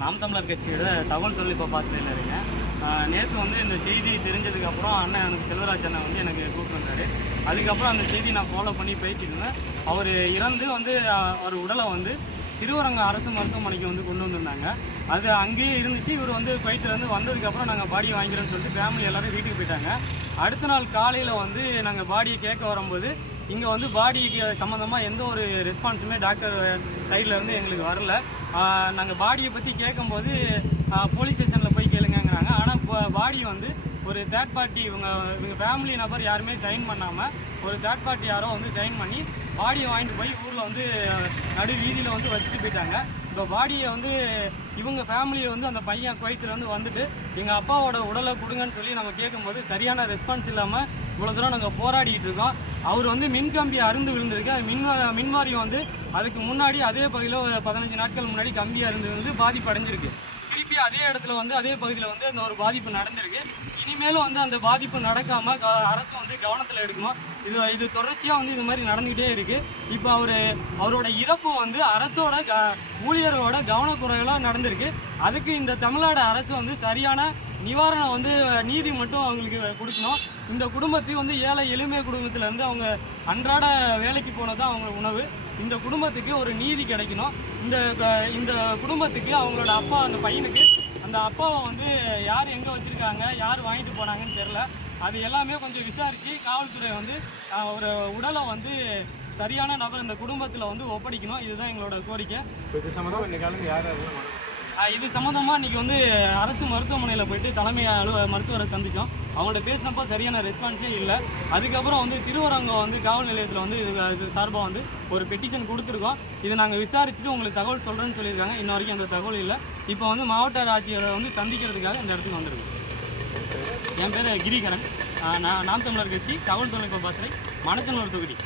நாம் தமிழர் கட்சியோட தகவல் தொழில்நுட்ப பாசறையில் இருக்கேன் நேற்று வந்து இந்த செய்தி தெரிஞ்சதுக்கப்புறம் அண்ணன் எனக்கு செல்வராஜ் அண்ணன் வந்து எனக்கு கூப்பிட்டுருந்தாரு அதுக்கப்புறம் அந்த செய்தி நான் ஃபாலோ பண்ணி பேசிட்டு இருந்தேன். அவர் இறந்து வந்து அவர் உடலை வந்து திருவரங்க அரசு மருத்துவமனைக்கு வந்து கொண்டு வந்திருந்தாங்க. அது அங்கேயே இருந்துச்சு. இவர் வந்து குவைத்திலேருந்து வந்ததுக்கப்புறம் நாங்கள் பாடியை வாங்கிக்கிறோன்னு சொல்லிட்டு ஃபேமிலி எல்லோரும் வீட்டுக்கு போயிட்டாங்க. அடுத்த நாள் காலையில் வந்து நாங்கள் பாடியை கேட்க வரும்போது இங்கே வந்து பாடிக்கு சம்மந்தமாக எந்த ஒரு ரெஸ்பான்ஸுமே டாக்டர் சைடில் இருந்து எங்களுக்கு வரல. நாங்கள் பாடியை பற்றி கேட்கும்போது போலீஸ் ஸ்டேஷனில் போய் கேளுங்கங்கிறாங்க. ஆனால் பாடி வந்து ஒரு தேர்ட் பார்ட்டி இவங்க இவங்க ஃபேமிலி நபர் யாருமே சைன் பண்ணாமல் ஒரு தேர்ட் பார்ட்டி யாரோ வந்து சைன் பண்ணி பாடியை வாங்கிட்டு போய் ஊரில் வந்து நடு வீதியில் வந்து வச்சுட்டு போயிட்டாங்க. இப்போ பாடியை வந்து இவங்க ஃபேமிலியை வந்து அந்த பையன் குவைத்தில் வந்து வந்துட்டு எங்கள் அப்பாவோட உடலை கொடுங்கன்னு சொல்லி நம்ம கேட்கும்போது சரியான ரெஸ்பான்ஸ் இல்லாமல் இவ்வளோ தூரம் நாங்கள் போராடிக்கிட்டு இருக்கோம். அவர் வந்து மின்கம்பி அருந்து விழுந்திருக்கு. அது மின் மின்வாரியம் வந்து அதுக்கு முன்னாடி அதே பகுதியில் ஒரு பதினஞ்சு நாட்கள் முன்னாடி கம்பி அருந்து வந்து பாதிப்பு அடைஞ்சிருக்கு. திருப்பி அதே இடத்துல வந்து அதே பகுதியில் வந்து அந்த ஒரு பாதிப்பு நடந்திருக்கு. இனிமேலும் வந்து அந்த பாதிப்பு நடக்காமல் க அரசு வந்து கவனத்தில் எடுக்கணும். இது இது தொடர்ச்சியாக வந்து இது மாதிரி நடந்துக்கிட்டே இருக்குது இப்போ அவர் அவரோட இறப்பு வந்து அரசோட க ஊழியர்களோட கவனக்குறைகளாக நடந்திருக்கு. அதுக்கு இந்த தமிழ்நாடு அரசு வந்து சரியான நிவாரணம் வந்து நீதி மட்டும் அவங்களுக்கு கொடுக்கணும். இந்த குடும்பத்தையும் வந்து ஏழை எளிமை குடும்பத்திலேருந்து அவங்க அன்றாட வேலைக்கு போனது தான் அவங்க உணவு. இந்த குடும்பத்துக்கு ஒரு நீதி கிடைக்கணும். இந்த க- இந்த குடும்பத்துக்கு அவங்களோட அப்பா அந்த பையனுக்கு அந்த அப்பாவை வந்து யார் எங்கே வச்சுருக்காங்க யார் வாங்கிட்டு போனாங்கன்னு தெரில அது எல்லாமே கொஞ்சம் விசாரித்து காவல்துறை வந்து ஒரு உடலை வந்து சரியான நபர் இந்த குடும்பத்தில் வந்து ஒப்படைக்கணும். இதுதான் எங்களோட கோரிக்கை. இது இன்னைக்கு யார் இது சம்மந்தமாக இன்றைக்கி வந்து அரசு மருத்துவமனையில் போயிட்டு தலைமை அலுவ மருத்துவரை சந்தித்தோம் அவங்கள்ட்ட பேசினப்போ சரியான ரெஸ்பான்ஸே இல்லை. அதுக்கப்புறம் வந்து திருவரங்கம் வந்து காவல் நிலையத்தில் வந்து இது இது சார்பாக வந்து ஒரு பெட்டிஷன் கொடுத்துருக்கோம். இதை நாங்கள் விசாரிச்சுட்டு உங்களுக்கு தகவல் சொல்கிறேன்னு சொல்லியிருக்காங்க. இன்ன வரைக்கும் அந்த தகவல் இல்லை. இப்போ வந்து மாவட்ட ஆட்சியரை வந்து சந்திக்கிறதுக்காக இந்த இடத்துக்கு வந்திருக்கோம். என் பேர் கிரிகரன். நான் நாம் தமிழர் கட்சி தகவல் தொழில்நுட்ப பாசறை மணச்சனூர் தொகுதி.